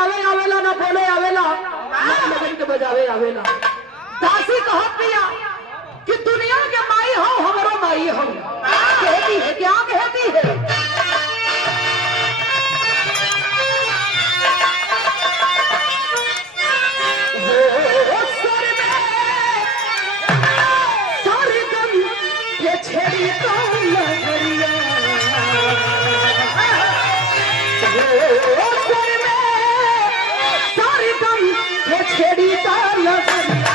गावे आवेला ना बोले आवेला ना लगन के बजावे आवेला। दासी कहो पिया कि दुनिया के माई हो हमारो माई हो, कहती है क्या कहती है? वो सर में सारी गम ये छेड़ी तो लगरिया, वो सर में सारी गम ये छेड़ी तो लगरिया।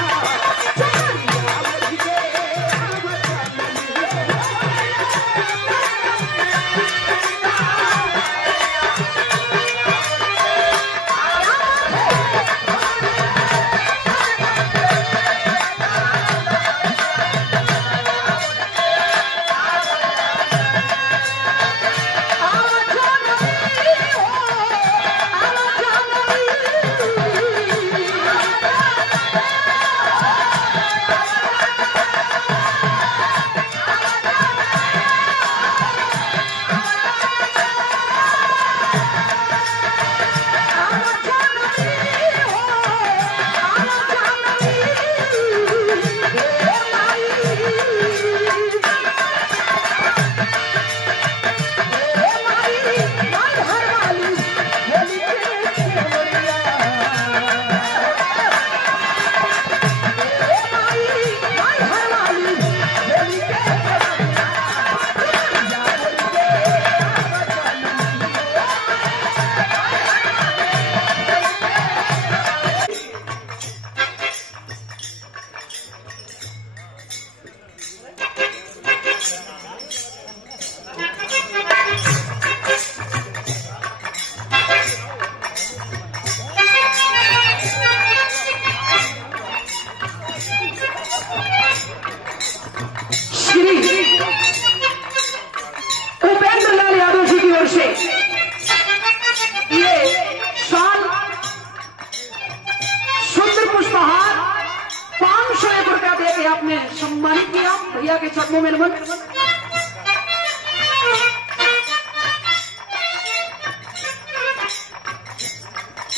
आपने सम्मानित किया भैया के चरणों में नमन।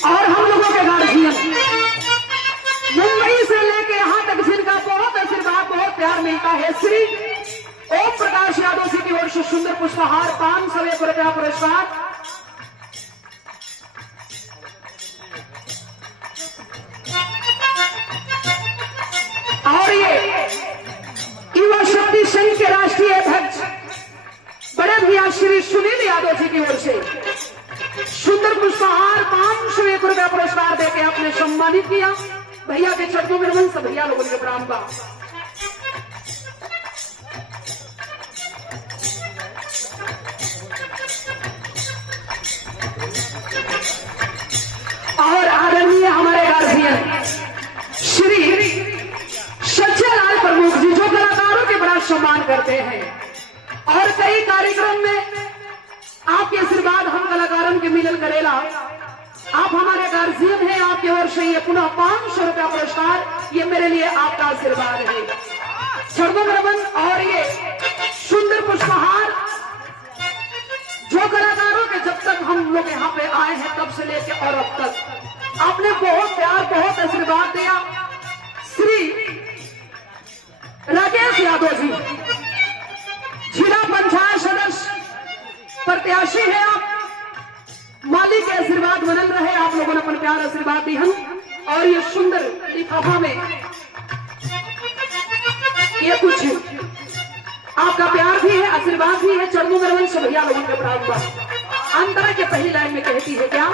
और हम लोगों के गार्जियन मुंबई से लेके यहाँ तक जिनका बहुत आशीर्वाद बहुत प्यार मिलता है, श्री ओम प्रकाश यादव जी की ओर से सुंदर पुष्पहार 501 रुपया पुरस्कार। और ये युवा शक्ति संघ के राष्ट्रीय अध्यक्ष बड़े भैया श्री सुनील यादव जी की ओर से सुंदर पुष्पहार 501 रुपया पुरस्कार देके आपने सम्मानित किया। भैया के चरणों में नमन, सब भैया लोगों के प्रणाम का। और आदरणीय हमारे गार्जियन श्री सच्चेलाल प्रमुख जी जो कलाकारों के बड़ा सम्मान करते हैं और कई कार्यक्रम में आपके आशीर्वाद हम कलाकारों के मिलन करेला। आप हमारे गार्जियन हैं, आपकी ओर से ये पुनः 500 रुपया पुरस्कार, ये मेरे लिए आपका आशीर्वाद है। चरणों में नमन। और ये सुंदर पुष्पहार जो कलाकारों के जब तक हम लोग यहाँ पे आए हैं तब से लेके और अब तक आपने बहुत प्यार बहुत आशीर्वाद दिया। श्री राकेश यादव जी जिला पंचायत सदस्य प्रत्याशी है आप, मालिक के आशीर्वाद बनल रहे, आप लोगों ने अपन प्यार आशीर्वाद दी हम। और ये सुंदर लिफाफा में ये कुछ आपका प्यार भी है आशीर्वाद भी है। चरणों में रवन से भैया लोगों के प्रणाम हुआ। अंतरा के पहली लाइन में कहती है क्या?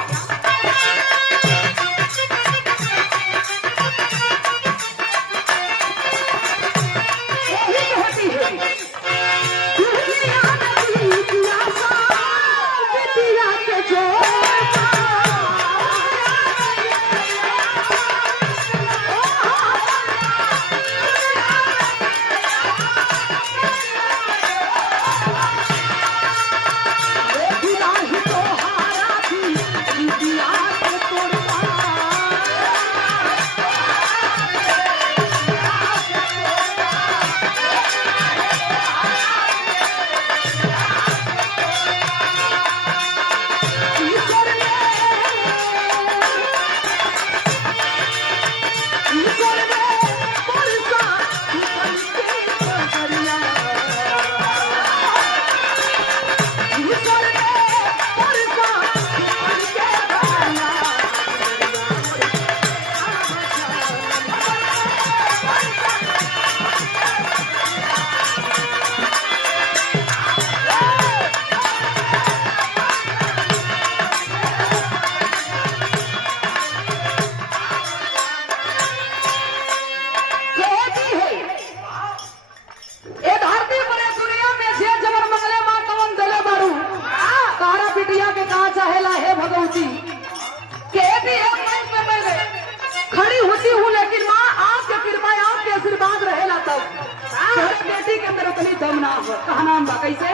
दम ना हो। कहा नाम बा कैसे?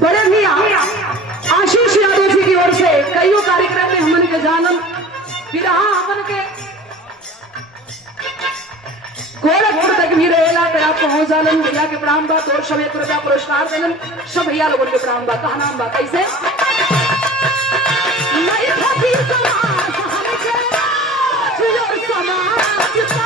बड़े भैया आशीष यादव जी की ओर से कई कार्यक्रम में हमन के जानम विरहा हमन के गोरखपुर तक भी रहेला पे आप पहुंच जालन। भैया के प्रणाम बा। 201 रुपया पुरस्कार देलन सब भैया लोगों के प्रणाम बा। कहा नाम बा कैसे? नहीं थकी समाज हमके जियो समाज का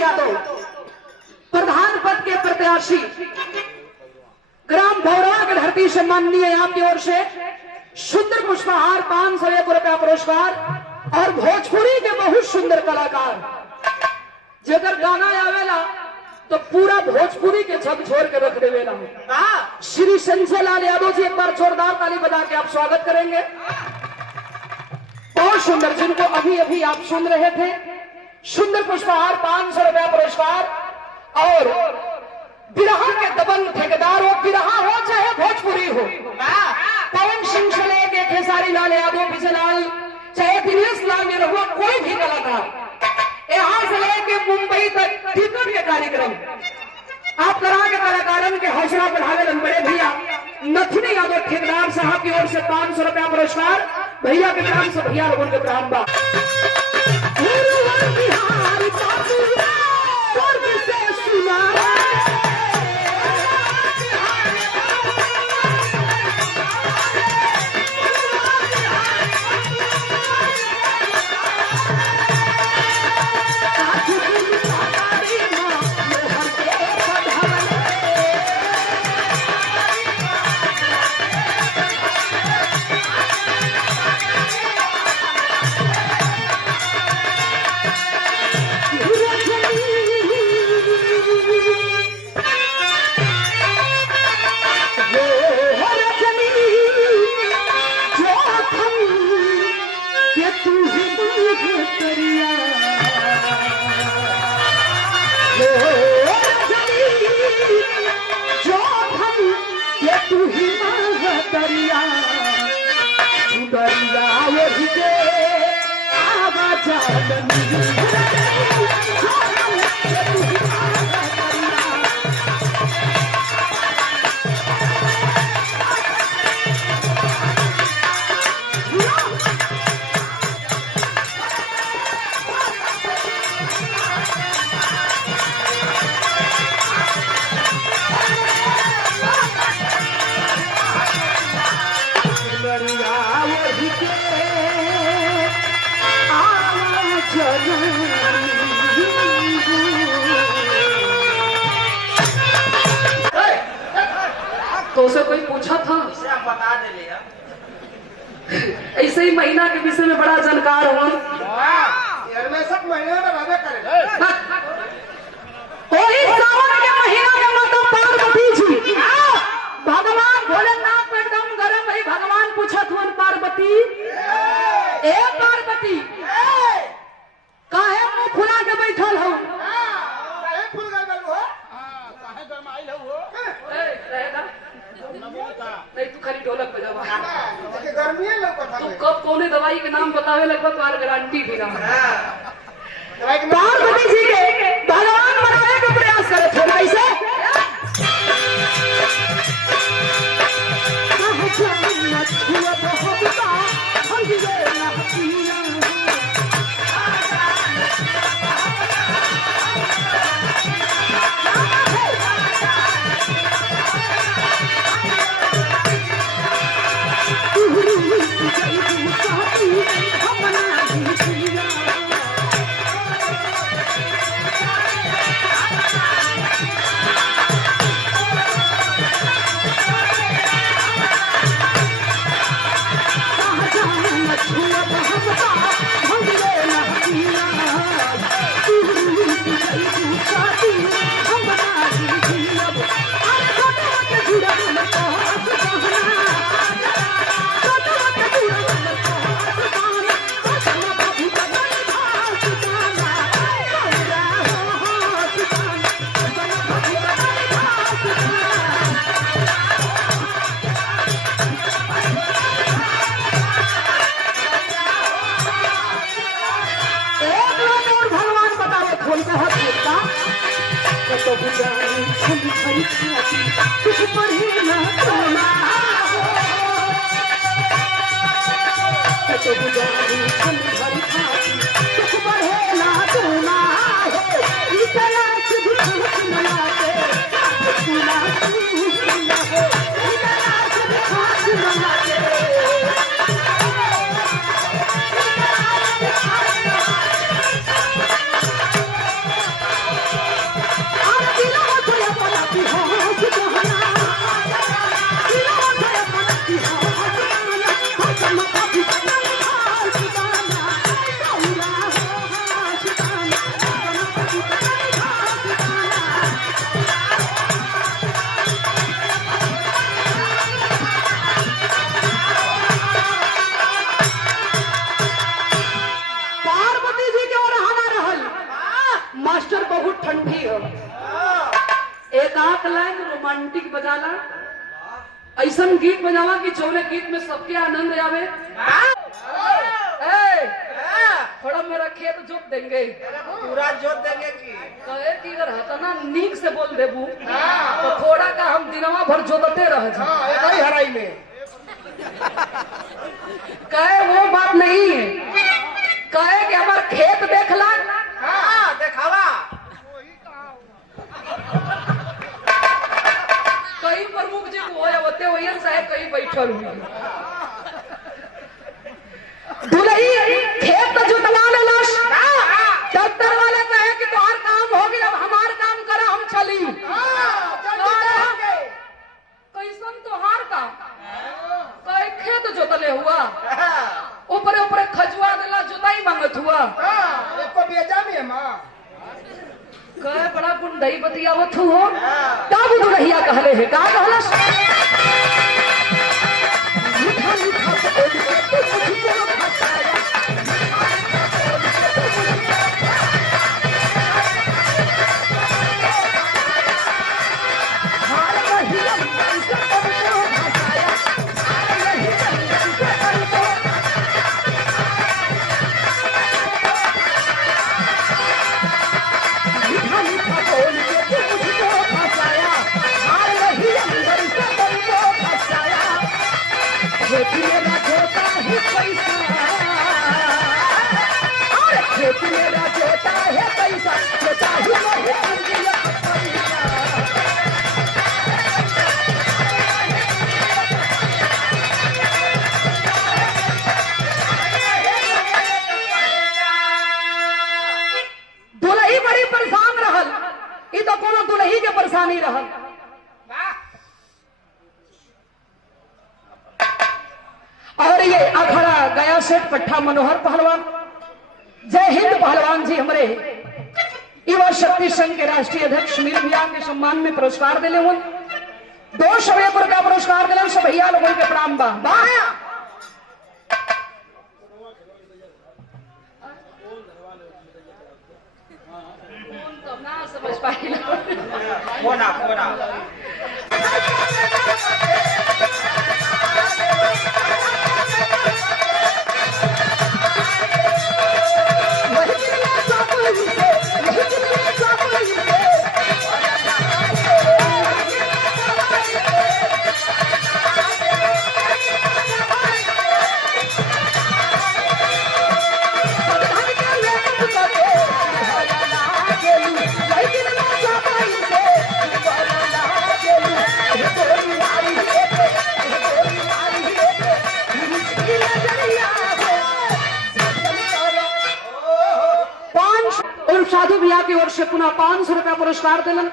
यादव प्रधान पद के प्रत्याशी ग्राम भौरवा की धरती से माननीय आपकी ओर से सुंदर पुष्पहार 501 रुपया पुरस्कार और भोजपुरी के बहुत सुंदर कलाकार जगह गाना आवेला तो पूरा भोजपुरी के छप छोड़ के रख देवेला श्री संजय लाल यादव जी। एक बार जोरदार ताली बजा के आप स्वागत करेंगे। बहुत सुंदर, जिनको अभी अभी आप सुन रहे थे। सुंदर पुष्पहार 500 रुपया पुरस्कार और बिरहा के दबंग ठेकेदार हो, बिरहा हो चाहे भोजपुरी हो, पवन सिंह से लेके खेसारी लाल यादव, विजयलाल, चाहे दिनेश लाल निरहुआ, कोई भी कलाकार यहाँ से लेके मुंबई तक टिकट के कार्यक्रम आप तरह के कलाकारन के हौसला बढ़ावे। बड़े भैया नथनी यादव ठेकेदार साहब की ओर से 500 रुपया पुरस्कार। भैया के नाम से भैया लोगों के प्रणाम बा। बिहार स्वर्ग से सुना तो उसे कोई पूछा था, बता दे ऐसे ही महीना के विषय में बड़ा जानकार हो। सब महीने में रहबे करे। वही सावन के महीना के माता पार्वती जी भगवान भोलेनाथ पे एकदम गरम भाई भगवान पूछत हुन पार्वती, ए पार्वती काहे मुंह फुला के बैठल हो? काहे फुल गइल हो? काहे गरमाइल हो? रहेगा नहीं, तू खाली ढोलक बजावा। गर्मी है लोग तू कब कौने दवाई के नाम बतावे लगभग तुम्हार गारंटी भी ना। पार्वती जी के भगवान बनाने का प्रयास करे थे कैसे? भरी खाती कुछ पढ़े ना सोना तो बुझाई ठंड भरी खाती कुछ पढ़े ना सोना इतना से भी खाती मनाते सुना सुना हो इतना से भी खाती मनाते मास्टर बहुत ठंडी हो एक आंख लाइन रोमांटिक बजाला ऐसा गीत बजावा कि चौले गीत में सबके आनंद आवे थोड़ा मेरा खेत जोत देंगे पूरा जोत देंगे की कहे कि अगर हतना नीक से बोल देबू तो थोड़ा का हम दिनवा भर जोतते रह जाए हराई में कहे वो बात नहीं है कहे कि हमार खेत देखला देखावा कई प्रमुख जी को होते वही साहब कहीं बैठल हुई दुलही खेत तो जुतवा लेलस डॉक्टर वाले कहे कि तोहार काम हो गया अब हमार काम करे हम चली कैसन तोहार काम कहे खेत जोतले हुआ ऊपरे ऊपरे खजुआ देला जोताई मांगत हुआ एको बेजा में मां कहे बड़ा गुंडई बतियावत हो तब दुलहिया कहले है का कहलस मीठा मीठा बोल के मुझको फसाया हार वही कैसे तुमको फसाया हार वही कैसे तुमको मीठा मीठा बोल के मुझको फसाया हार वही अंदर से तुमको फसाया खेत मेरा जोता है पैसा और खेत मेरा जोता है पैसा जोता ही नहीं अंगिया पैसा दुलही बड़ी परेशान रहल ई तो कोनो दुलही के परेशानी रहल और ये अखड़ा गया सेठ पट्टा मनोहर पहलवान जय हिंद पहलवान जी हमारे युवा शक्ति संघ के राष्ट्रीय अध्यक्ष मीर भैया के सम्मान में पुरस्कार दिले हुए 200 का पुरस्कार दिले सब भैया लोगों के प्रणाम बा ना समझ पाई मोना मोना साधु भैया की ओर से पुनः 500 रुपया पुरस्कार दिलन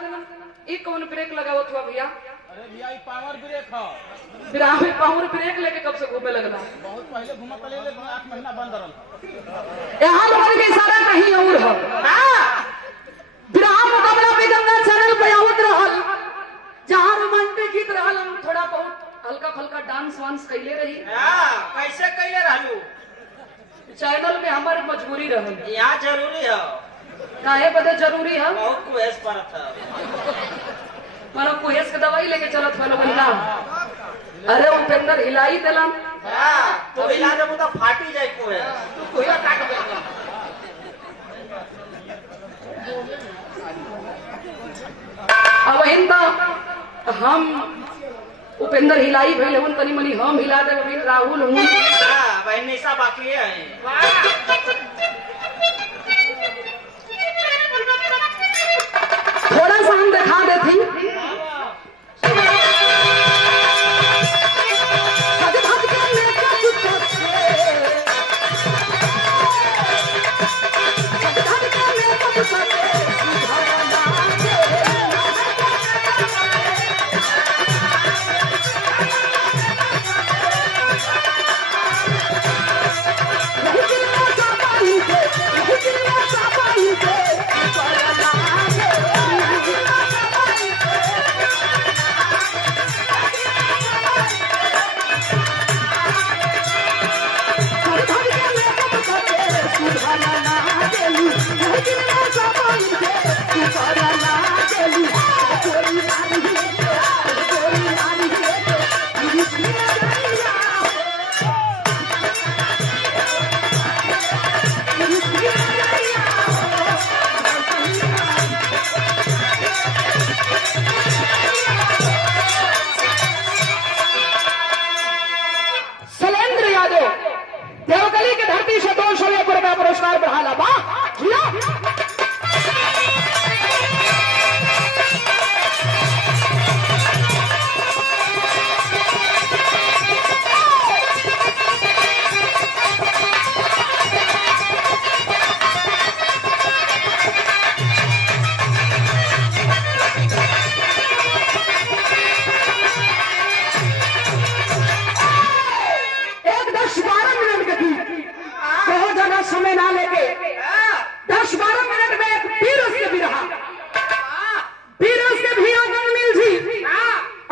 एक कौन ब्रेक लगावत हुआ भैया अरे भैया ये पावर ब्रेक है विराम में पावर ब्रेक लेके कब से घूमे लगना बहुत पहले घुमा पले 8 महीना बंद रहल यहाँ लोगों के इशारा कहीं और हो विराम मुकाबला पे गंगा चैनल पे आवत रहल जहाँ रोमांटिक गीत रहल हम थोड़ा बहुत हल्का फल्का डांस वांस कैले रही कैसे कैले रहलू चैनल में हमारी मजबूरी रहल यहाँ जरूरी है काहे बदे जरूरी है बहुत कुहेस पड़त है मानो कुहेस के दवाई लेके चलत वाला बंदा अरे उपेंद्र हिलाई दिलन तो हिला देबू तो फाटी जाए कुहेस तू कुहेला काट देगा अब हिंदा हम उपेंद्र हिलाई भइल हवन तनी मनी हम हिला दे अभी राहुल हूं भाई निशा बाकी है थोड़ा सा हम दिखा देती देवकली के धरती से 200 रुपया पुरस्कार बढ़ाला बा समय ना लेके 10-12 मिनट में एक फिर उसके भी रहा फिर उसके भी आनंद मिल थी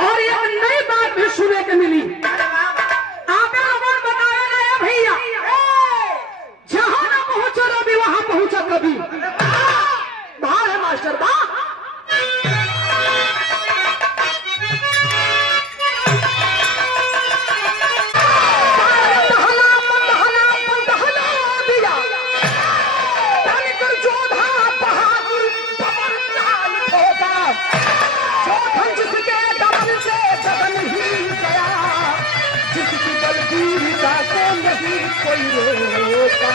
और एक नई बात भी सुने के मिली आपने हमारे बताया गया भैया जहां ना पहुंचो रवि वहां पहुंचा कभी बाहर है मास्टर बा कोई रोका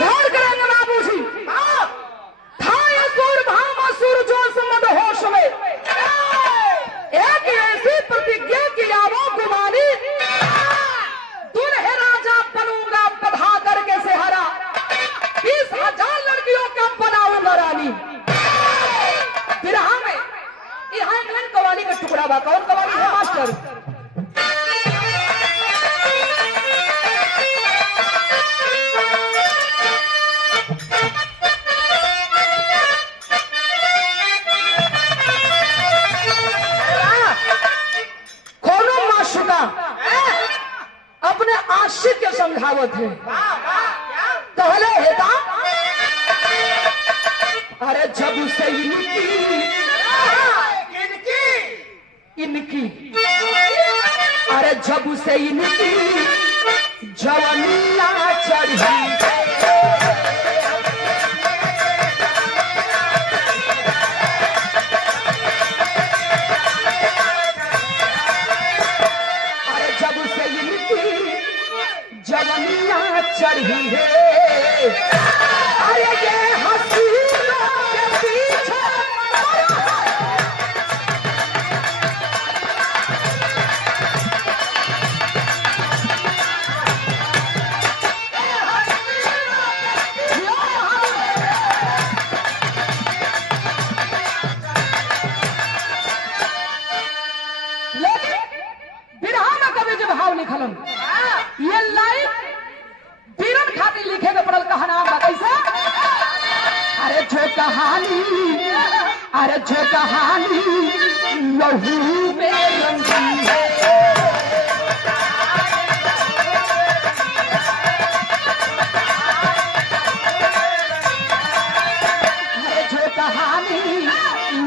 गौर करेंगे बाबू जी था ये सुर भाम असुर जो समद होश में एक ऐसी प्रतिज्ञा की आवो कुमारी दुल्हे राजा बनूंगा बधा करके से हरा 20,000 लड़कियों का बनाऊंगा रानी बिरहा में यहाँ इंग्लैंड कवाली का टुकड़ा बा कौन कवाली है मास्टर कोनो माशुका अपने आशिक के समझावत है पहले हेता अरे जब से इनकी अरे जब से इनकी जवानिया चढ़ी अरे जब से इनकी जवानिया चढ़ी है अरे ये हसीनों के पीछे लिखलन ये लाइन बीरन खातिर लिखे के पड़ल कहाना कैसे अरे जो कहानी लहू में रंगी है अरे जो कहानी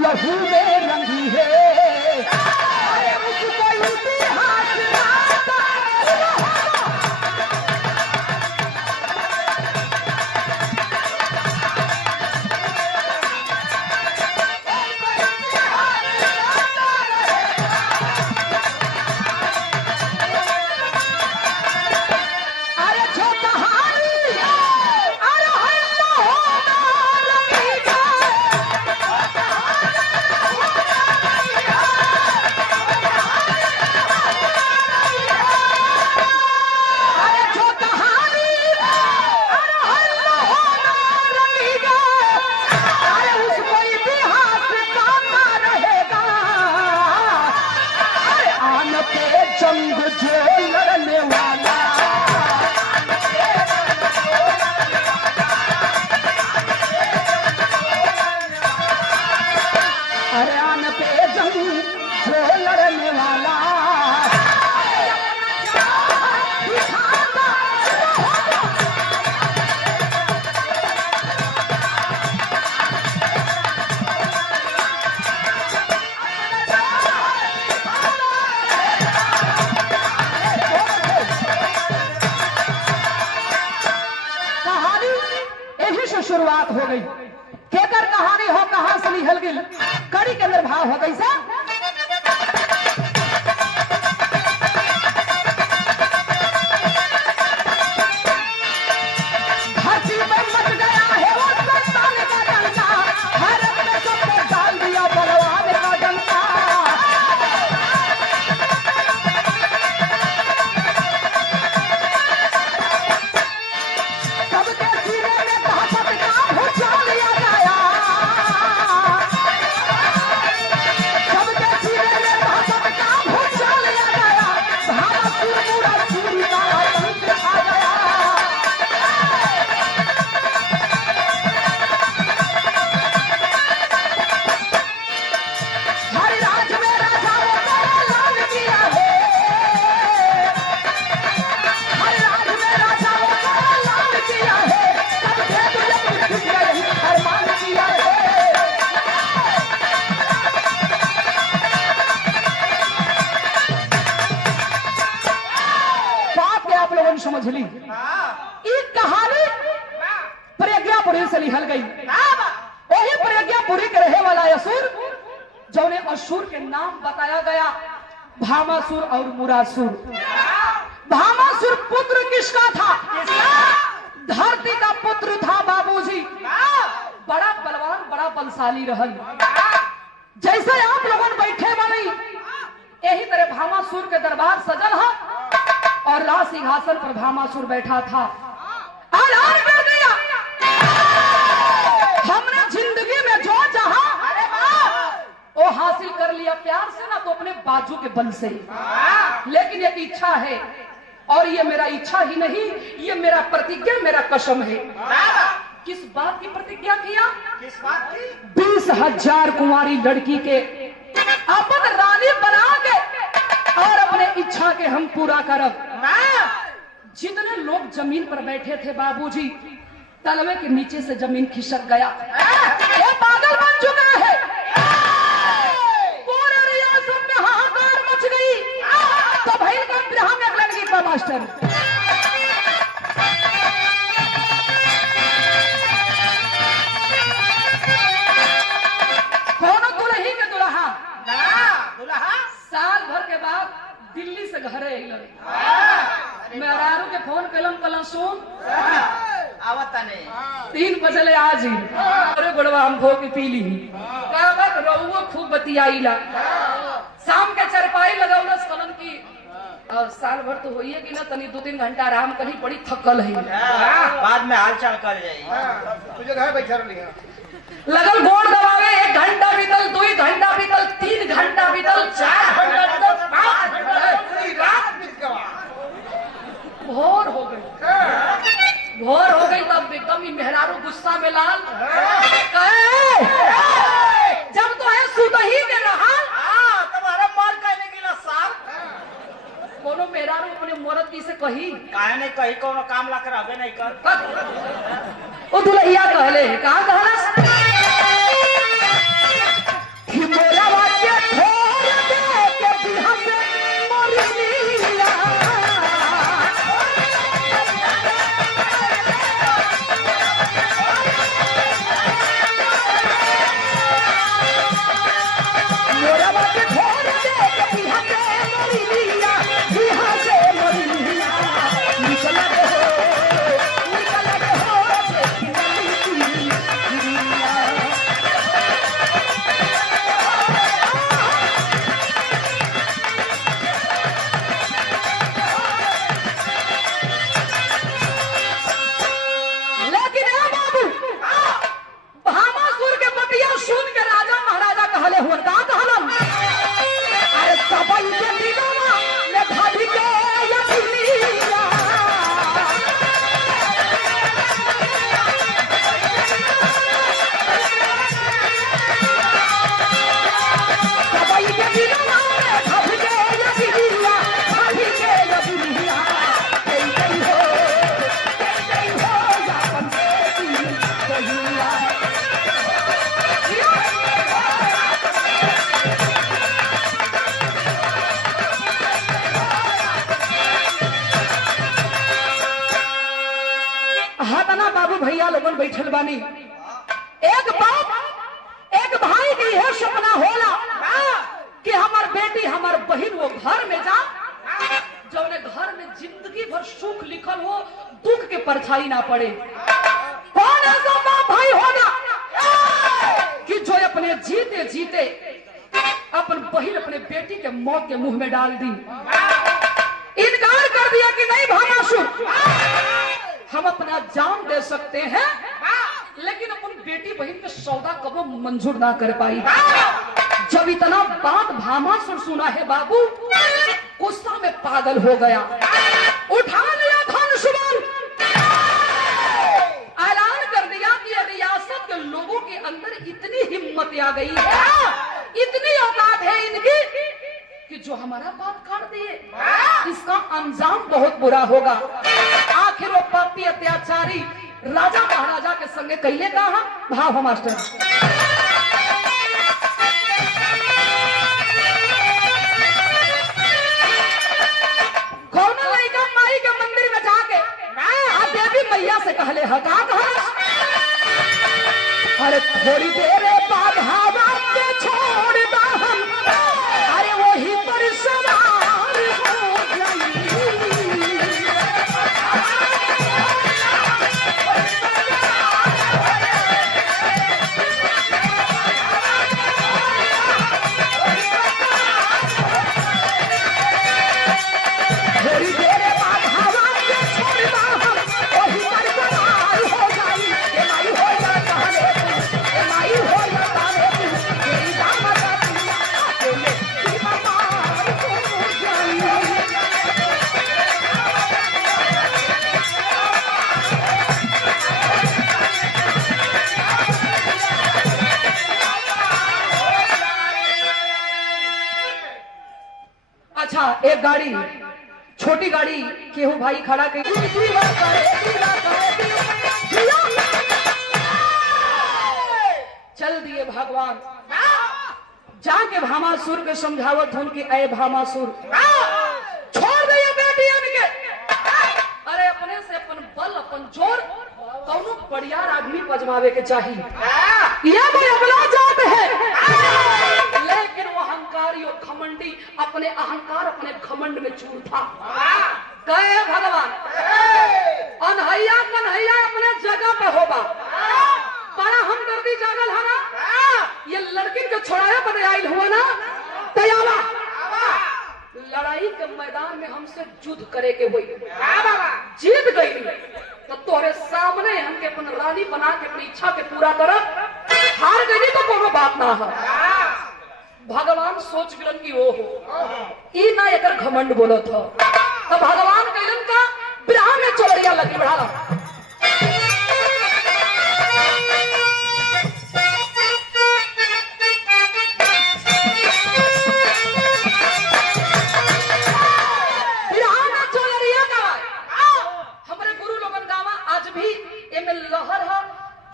लहू में रंगी है अरे उसको इतिहास जो लड़ने वाला शुरुआत हो गई। केकर कहानी हो कहां से निकल गई, कड़ी के अंदर भाव हो गई सा। धरती में मच गया है वो संतान का डंका, भारत में सबको डाल दिया बलवान का डंका। सबके सीने में दहशत का भूचा लिया गया, सबके सीने में दहशत का भूचा लिया गया। भामासुर पूरा चूरी का आतंक आ गया। हर राज में राजाओं का ऐलान किया है, हर राज में राजाओं का ऐलान किया है। सब देव लोग झुक गए, फरमान किया है। बात के आप लोगों ने समझ ली। एक कहानी प्रज्ञापुरी से लिखल गई। वही प्रज्ञापुरी के रहे वाला असुर, जो ने असुर के नाम बताया गया, भामासुर और मुरासुर। भामासुर पुत्र किसका था? धरती का पुत्र था बाबूजी। बड़ा बलवान, बड़ा बलशाली रहल। जैसे आप लोगों बैठे वाली यही तरह भामासुर के दरबार सजल है और राज सिंहासन पर भामासुर बैठा था। ऐलान कर दिया, हमने जिंदगी में जो चाहा वो हासिल कर लिया, प्यार से ना तो अपने बाजू के बल से। लेकिन एक इच्छा है, और ये मेरा इच्छा ही नहीं, ये मेरा प्रतिज्ञा, मेरा कसम है। किस बात की प्रतिज्ञा किया? किस बात की? 20,000 कुंवारी लड़की के अपन रानी बना के और अपने इच्छा के हम पूरा करब। जितने लोग जमीन पर बैठे थे बाबूजी, तलवे के नीचे से जमीन खिसक गया। ये पागल बन चुका है। पूरे रियासत में हाहाकार मच गई। तो भाई का विरह में अगला गीत का मास्टर कौन दुल्ही के दुल्हा दुल्हा साल भर के बाद दिल्ली से घरे मेहरारू के फोन कलम सुन आवता नहीं 3 बजले आज ही। अरे गोड़वा हम धो के पी ली। रहुआ खूब बतियाईला, शाम के चरपाई लगौलस कलम की। और साल भर तो होइए कि ना, तनी 2-3 घंटा आराम करी, बड़ी थकल है। बाद में हाल चाल कर जाएगी। तुझे घर बैठा रही लगल गोड़ दबावे, 1 घंटा बीतल, 2 घंटा बीतल, 3 घंटा बीतल, 4 घंटा बीतल, 5 घंटा भोर हो गई। भोर हो गई तब एकदम ही मेहरारू गुस्सा में लाल कहे, जब तो है सुतही के रहा तुम्हारा मार कहने की ना साल कोनो मेहरारू अपने मोरत की से कही काहे नहीं कही, कोनो काम ला कर अबे नहीं कर। वो दुल्हिया कहले कहा कहला कि मोरा वाक्य छोड़ दे के बिहा से मोरनिया। मोरा वाक्य छोड़ दे के बिहा से मोरनिया, बिहा से मोरनिया। निकल गए हो बैठल बानी। एक बाप एक भाई की यह सपना होला कि हमार बेटी हमार बहन वो घर में जा जो उन्हें घर में जिंदगी भर सुख लिखल हो, दुख के परछाई ना पड़े। कौन ऐसा बाप भाई होगा कि जो अपने जीते जीते अपन बहन अपने बेटी के मौत के मुंह में डाल दी, इनकार कर दिया कि नहीं भामासुर, हम अपना जान दे सकते हैं लेकिन अपन बेटी बहन के सौदा कबो मंजूर ना कर पाई। जब इतना बात भामासुर सुना है बाबू, गुस्सा में पागल हो गया, उठा लिया धन सुमन, ऐलान कर दिया कि रियासत के लोगों के अंदर इतनी हिम्मत आ गई है, इतनी औकात है इनकी कि जो हमारा बाप काट दिए इसका अंजाम बहुत बुरा होगा। आखिर वो पापी अत्याचारी राजा महाराजा के संगे कैले कहा भाव हो मास्टर। कौन लड़का माई के मंदिर में जाके देवी मैया से कहले हटा अरे थोड़ी देर बाद हवा के छोड़ दा हम, अरे वही पर सवार हो जाई। थोड़ी देर बाद हवा के छोड़ दा हम, वही पर सवार हो जाई। ये माई हो जाता है, ये माई हो जाता है, तेरी दामद अकेले की बहार हो जाई। अच्छा, एक गाड़ी, छोटी गाड़ी केहू भाई खड़ा कर चल दिए भगवान। जाके भामासुर के समझावत हूं कि अय भामासुर, छोड़ दिए बेटियन के। अरे अपने से अपन बल अपन जोर कौनो बढ़ियार आदमी पजमावे के चाहिए। यह कोई अपना जात है, लेकिन वो अहंकारी और घमंडी अपने अहंकार अपने घमंड में चूर था। कहे भगवान अनहैया कन्हैया अपने जगह पे होगा, बड़ा हमदर्दी जागल है ना, ये लड़किन के छोड़ाया बने आयल हुआ ना, तैयारा लड़ाई के मैदान में हमसे युद्ध करे के हुई, जीत गई तो तोरे सामने हमके अपन रानी बना के अपनी इच्छा के पूरा करब, हार गई तो कोनो बात ना है। भगवान सोच गिरन की ओ हो ई ना एकर घमंड बोलो था, तो भगवान कहलन का विराह में चोरिया लगी बढ़ाला।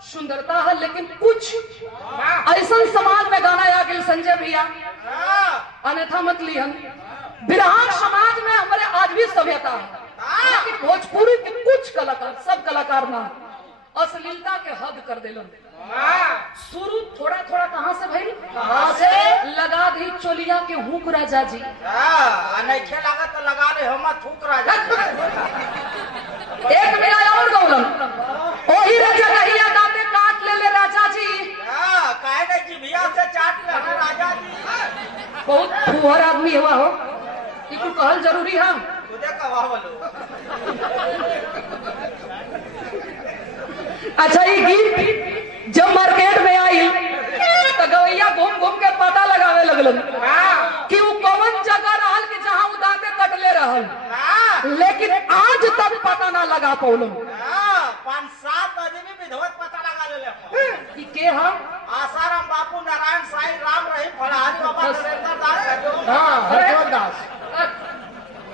सुंदरता है लेकिन कुछ ऐसा समाज में गाना आ गया संजय भैया, अन्यथा मत लिहन। बिरहान समाज में हमारे आज भी सभ्यता है, लेकिन भोजपुरी के कुछ कलाकार, सब कलाकार ना अश्लीलता के हद कर दिलन। शुरू थोड़ा थोड़ा कहाँ से भाई, कहाँ से लगा दी चोलिया के हुक राजा जी, नहीं लगा तो लगा रहे हम थूक राजा। एक मेरा और गौलम ओही राजा कहिया दाते काट ले राजा जी, काहे नहीं जिभिया से चाट ले राजा जी। बहुत फुहर आदमी हुआ हो, इनको कहल जरूरी है। तुझे कहा बोलो। अच्छा, ये गीत जब मार्केट में आई तो गवैया घूम घूम के पता लगावे लगलन कि वो कौन जगह रहल कि जहाँ वो दाते कटले रहल, लेकिन आज तक पता ना लगा पौलन। 5-7 आदमी विधवत पता लगा ले के हम आसाराम बापू, नारायण साईं, राम रहीम, फलहारी बाबा, नरेंद्र दास,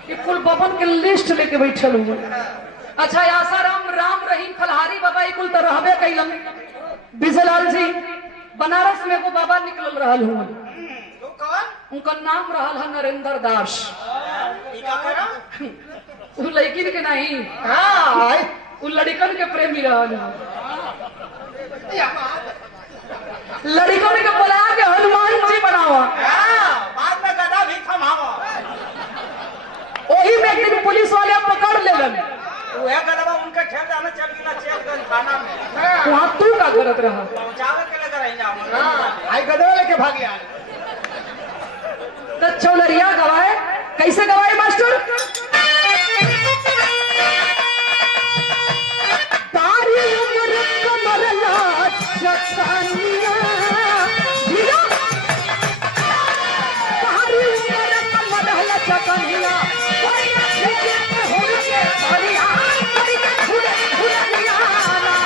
ये कुल बबन के लिस्ट लेके बैठल हुए। अच्छा, आसाराम, राम रहीम, फलहारी बाबा कुल तो रहबे कैलम। बिजलाल जी बनारस में को बाबा निकल रहल हुए, उनका नाम रहल है नरेंद्र दास। वो लड़किन के नहीं, वो लड़कन के प्रेमी रहल। लड़कों ने बोला कि हनुमान जी बनावा, बाद में गधा भी थमावा। वही में एक दिन पुलिस वाले पकड़ लेलन। वह गधा उनके ठेल जाना चल गिला चेलगंज थाना में। वहां तू का करत रहा? पहुंचावे के लगे रह जाओ। आई गदवा लेके भाग गया। तो चौलरिया गवाए, कैसे गवाए मास्टर? तारी उम्र कमर लाज चकानिया, जिया तारी उम्र कमर लाज चकानिया, बढ़िया लेके हुड़ के बढ़िया बढ़िया हुड़निया ना।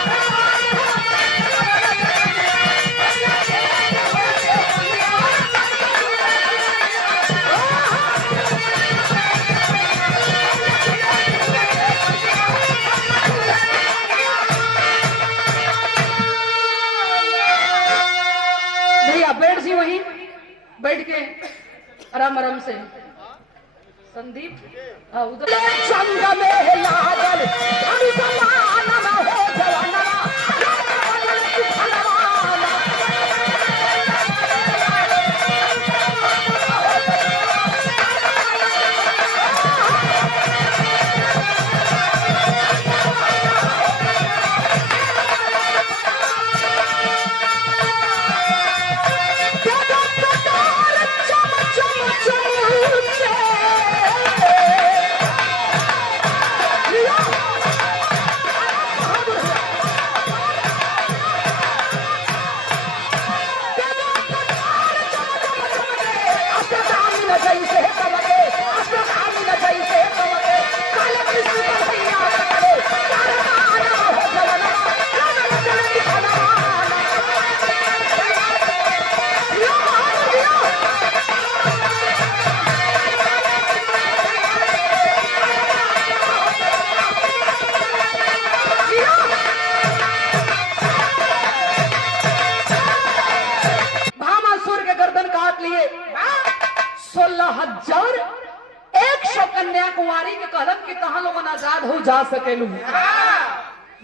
बैठ जी वहीं बैठ के आराम आराम से। संदीप उधर संग में लागल अनुसमान हो जवाना कन्याकुमारी के कहलन कि कहा लोगन आजाद हो जा सकेलू।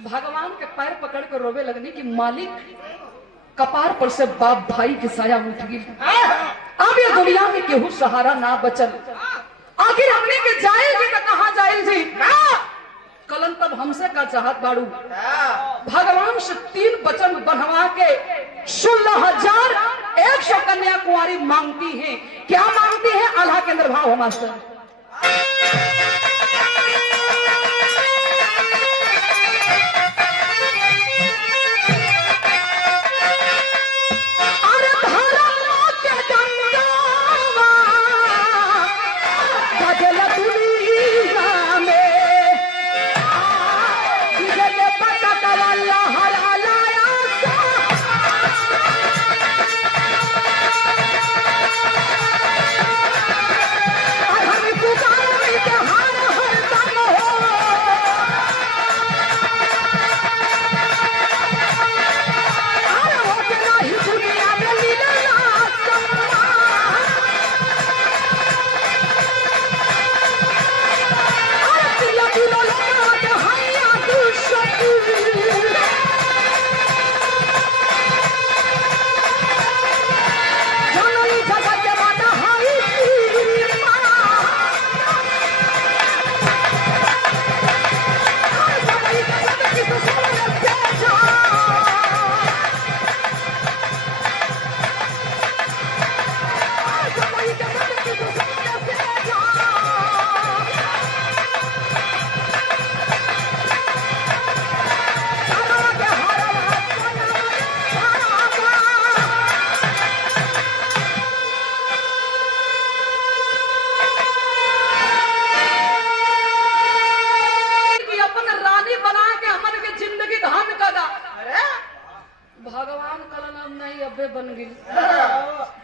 भगवान के पैर पकड़ कर रोवे लगनी कि मालिक कपार पर से बाप भाई के साया उठ गई। अब ये दुनिया में केहू सहारा ना बचल, आखिर हमने के जाएगी तो कहाँ जाए जी? कलन तब हमसे का चाहत बाड़ू। भगवान से 3 वचन बनवा के 16,100 कन्याकुमारी मांगती है। क्या मांगती है? आल्हा के अंदर भाव मास्टर।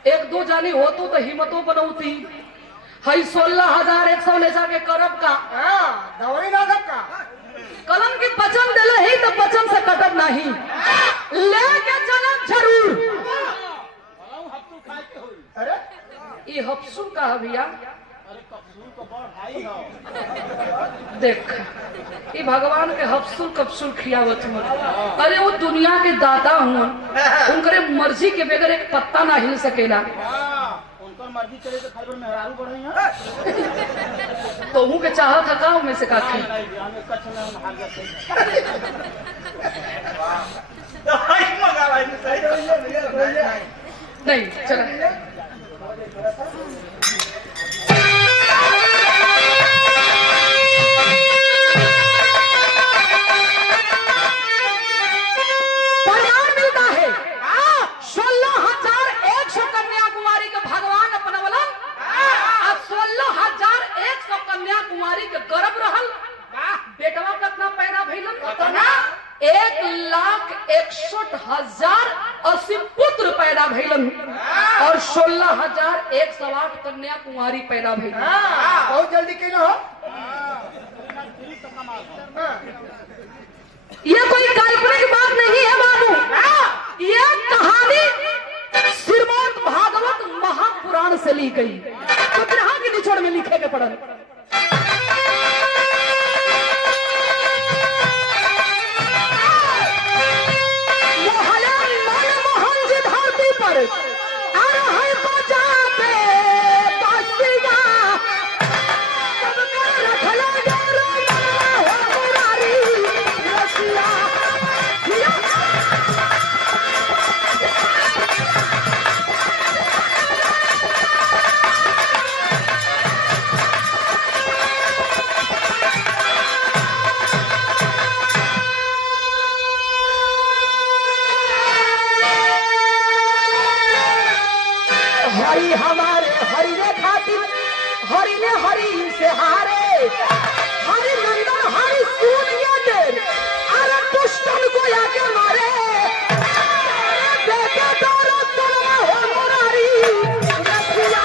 एक दो जानी हो तो हिम्मतों बनौती हई 16,100 ले जाके करब का दौरी नागब का कलम के वचन दिले ही तो वचन से कटब नहीं, लेके चलब जरूर। अरे ये हफ्सू का भैया अरे कपूर को बड़ भाई हो। देख ये भगवान के हफ्सुल कप्सुल खियावत हूँ। अरे वो दुनिया के दाता हूँ, उनकरे मर्जी के बगैर एक पत्ता ना हिल सकेला। उनका मर्जी चले तो खाली मेहरारू बढ़े हैं। तो हूँ के चाहत हकाओ में से काखी हमें कच्छ में हम हार जाते दवाई मंगा भाई सही है नहीं चला। परिणाम मिलता है 16,100 कन्याकुमारी के भगवान अपनवलन और 16,100 कन्याकुमारी के गर्भ रहल। बेटवा कितना पैदा भइलन? 1,61,080 पुत्र पैदा भइलन और 16,108 कन्याकुमारी पैदा भइलन। बहुत जल्दी के हो। ये कोई काल्पनिक बात नहीं है बाबू, ये कहानी श्रीमद् भागवत महापुराण से ली गई। तो ग्रह के निचोड़ में लिखे के पड़ल। हरि हमारे हरि ने खातिर हरि ने हरि से हारे। हरि नंदन हरि सूर्य दे अरे दुष्टन को आगे मारे। देखे डरो तुम हो मुरारी रसिया।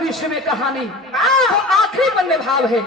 विषय में कहानी तो आखिरी पन्ने भाव है।